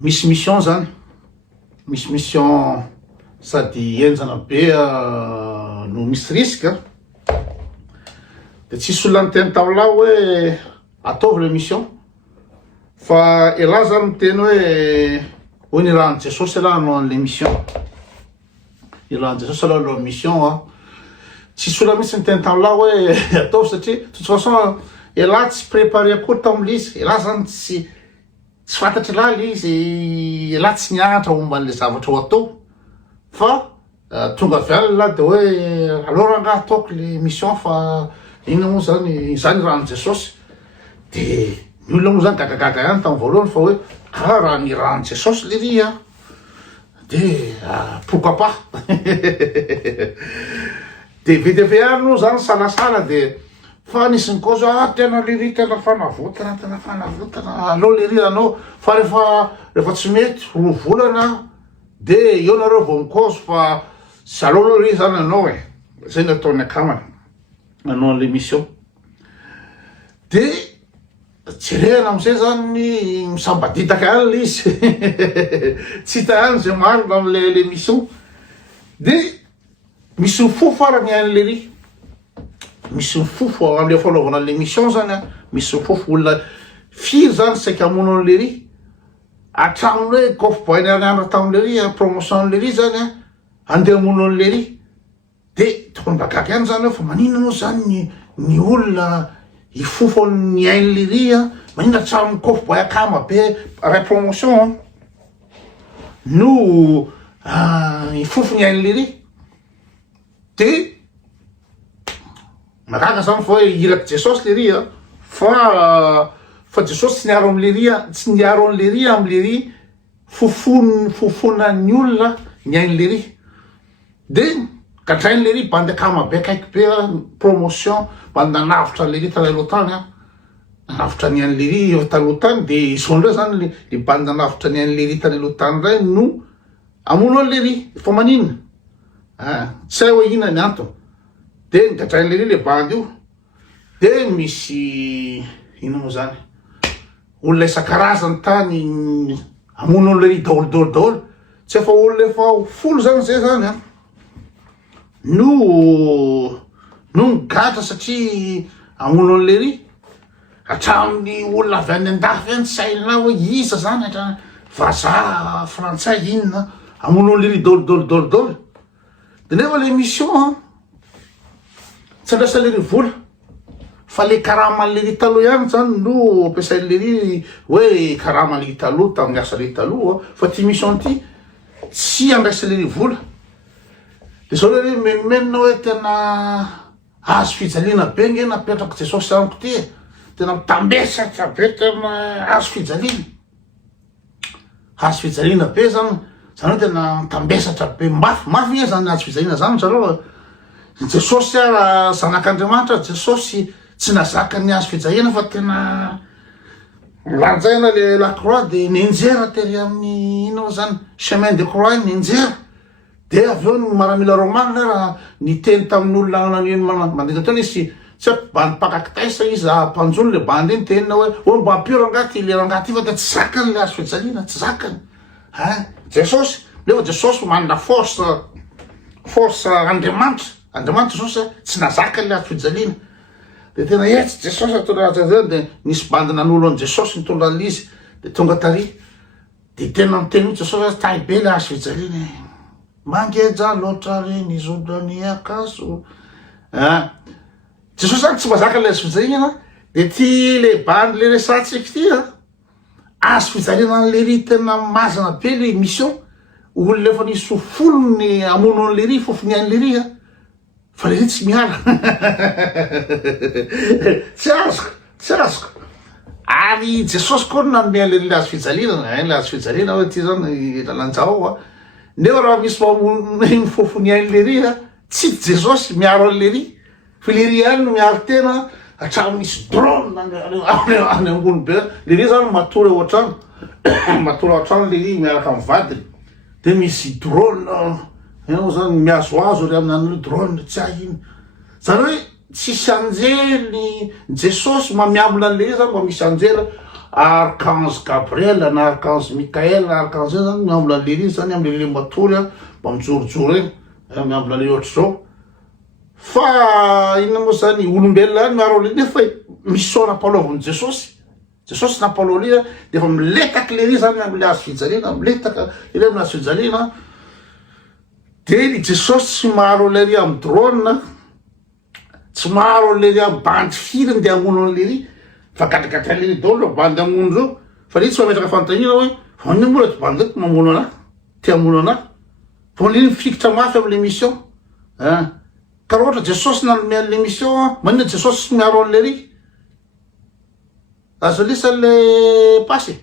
misy mission zany, misy mission sady enjana be no misy risque de tsisy olona miteny taminao hoe ataovy le mission fa ela zany miteny hoe ny rahan'i Jesosy ela hanao an'le mission, ny rahan'i Jesosy ela hanao mission tsisy olona mitsy miteny taminao hoe ataovy satria de toute façon ela tsy préparé akory tam'le izy, ela zany tsy fantatry lala izy, ela tsy nianatra momban'le zavatra ho atao fa tonga avy any la de hoe alors rangahy ataoko le mission fa ina moa zany rahan'i Jesosy de ny olona moa zany gagagaga ihany tamin'ny voalohany fa hoe raha ny rahan'i Jesosy le ry de pourquoi pas de VDV any moa zany salasala de fa nisy ny cause tena le ry tena fanavotana alao le ry anao fa rehefa tsy mety roa volana de eo nareo vao micause fa sy alao ry zany anao zay ny ataony akamana nanao an'le mission de jerena amizay zany misambaditaka any le izy tsy hita any zay marina am'le mission de misy mifofo arany an'le ry, misy mifofo am'le fanaovana an'le mission zany misy mifofo olona firy zany saika hamono an'le ry atraminy hoe kofo boay nianatra tam'le ry promotion an'le ry zany andeha hamono an'le ry de tokony bagaga ihany zany hoe fa maninona moa zany ny olona ifofo ny ain'le ry maninona atraminy kofo boay akama be ray promotion no ifofo ny ain'le ry de magaga zany fa hoe iraky Jesosy le ry fa Jesosy tsy niaro am'le ry tsy niaro an'le ry am'le ry fofonan'ny olona ny ain'le ry de gadrain'le ry bandy akama be akaiky be promotion bandy nanavitra le ry taloha tany nanavitra ny an'le ry taloha tany de isondreo zany le bandy nanavitra ny an'le ry taloha tany ray no amono an'le ry fa maninona tsy hay hoe ina ny antony de gadrain'le ry le bandy io de misy ina moa zany olona isan-karazany tany amono an'le ry daholo tsy efa olona efa folo zany zay zany no migatra satria amono an'le ry hatramin'ny olona avy any andafy any tsy hainona hoe isa zany vazaha frantsay inona amono an'le ry daholo de nefa le mission tsy andraisa le ry vola fa le karaman'le ry taloha ihany zany no ampiasain'le ry hoe karaman'le ry taloha tamin'ny asa le ry taloha fa ty mission ty tsy andraisa le ry vola de zao le ry menomenona hoe tena azo fijaliana be nge napetrako Jesosy amiko ty tena mitambesatra be tena azo fijaliana be zany hoe tena mitambesatra be mafy nge zany azo fijaliana zany zareo Jesosy zanak'Andriamanitra Jesosy tsy nazaka ny azo fijaliana fa tena lanjaina le la croix de nenjera tery amin'ny inao zany chemin de croix nenjera de avy eo ny maramila romana raha niteny tamin'olona mandeha teo izy tsy bandy pakakitaisa izy mpanjony le bandy iny tenina hoe mba ampio rangaty le rangaty fa de tsy zakany le azo fijaliana tsy zakany Jesosy nefa Jesosy manana force Andriamanitra Jesosy tsy nazaka le azo fijaliana de tena etsy Jesosy atao raha zay de nisy bandy nanolo an Jesosy nitondra an'izy de tonga tary de tena miteny Jesosy tahy be le azo fijaliana mangeja loatra reny zodany akazo Jesosy zany tsy mazaka le azo fijaliana de ty le bandy le resatsika ty azo fijaliana an'le ry tena mazana be le mission olona efa nisy folony amono an'le ry fofony an'le ry fa le ry tsy miala tsy azoko ary Jesosy koa nanome an'le ry le azo fijaliana le azo fijaliana hoe ty zany lalanjao nefa raha misy mamono fofony an'le ry tsy Jesosy miaro an'le ry fa le ry any no miaro tena hatramy misy drone any ambony be le ry zany matory ao an-trano le ry miaraka amin'ny vadiny de misy drone eo zany miazoazo ry amin'an'io drone tsy hay iny zany hoe tsisy anjely Jesosy mamiabona an'le ry zany mba misy anjely arkange Gabriel na arkange Mikael na arkange zay zany miambo lalery zany amin'ny lele matory mba mijorojoro eny miambo lalery ohatry zao fa inona moa zany olombelona any miaro le nefa misy sao nampalaoviny Jesosy nampalao le defa miletaky le ry zany amle azo fijaliana miletaka ile amle azo fijaliana de ny Jesosy tsy maharo le ry amy drone tsy maharo le ry amy bandy firiny de amono an'le ry fa gadragadra le ry daholo bandy amono zao fa le tsy mametraka fanontaniana hoe vanny moa tsy bandy leky mamono anahy te amono anahy fa le mifikitra mafy amle mission ka raha ohatra Jesosy nanome an'le mission manina Jesosy tsy miaro an'le ry azo lisa le pasy